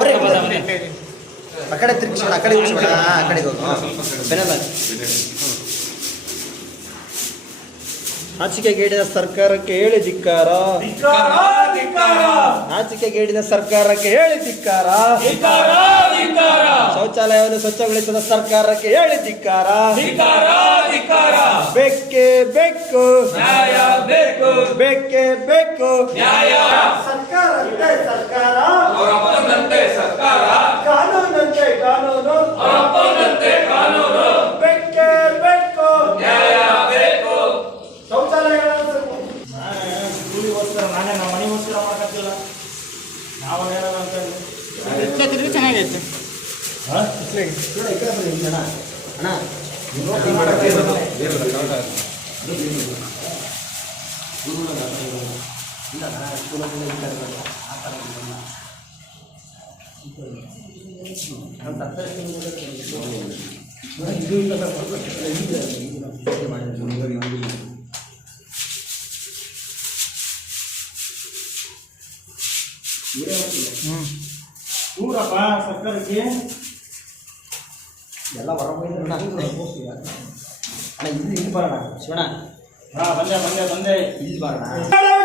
ಬರ್ರಿ ಆ ಕಡೆ ತಿರ್ಗಿಸ್ಬೇಡ ಆ ಕಡೆ ಹೋಗು ಆ ಕಡೆಗೆ ಹೋಗು. ಸರ್ಕಾರಕ್ಕೆ ಹೇಳಿ ಧಿಕ್ಕಾರ. ನಾಚಿಕೆಗೇಡಿದ ಸರ್ಕಾರಕ್ಕೆ ಹೇಳಿ ಧಿಕ್ಕಾರ. ಶೌಚಾಲಯವನ್ನು ಸ್ವಚ್ಛಗೊಳಿಸಿದ ಸರ್ಕಾರಕ್ಕೆ ಹೇಳಿ ಧಿಕ್ಕಾರ. ಬೆಕ್ಕೆ ಬೆಕ್ಕು ಬೆಕ್ಕೆ ಬೇಕು. ನ್ಯಾಯ ಬೇಕು. ಬೇಕೇ ಬೇಕು. ನ್ಯಾಯ. ಸರ್ಕಾರಕ್ಕೆ ಸರ್ಕಾರ. ಸ್ಕೂಲಿಗೋಸ್ಕರ ನಾನೇ ನಮ್ಮ ಮನೆಗೋಸ್ಕರ ಮಾಡಕ್ಕಾಗ್ತಿಲ್ಲ ನಾವು ಹೇಳೋಣ ಅಂತ ಹೇಳಿ ಚೆನ್ನಾಗೈತೆ. ಹಾಂ? ಇಲ್ಲ ಕಡೆ ಬನ್ನಿ, ಇಲ್ಲಿ ಅಣ್ಣ ಅಣ್ಣ ದೂರಪ್ಪ ಸರ್ಕಾರಕ್ಕೆ ಎಲ್ಲ ಹೊರ ಅಣ್ಣ ಅಣ್ಣ ಇಲ್ಲಿ ಇಲ್ಲಿ ಬರೋಣ ಶಿವಣ್ಣ ಹಾಂ ಬಂದೆ ಬಂದೆ ಬಂದೆ ಇಲ್ಲಿ ಬರೋಣ ಕನ್ನಡ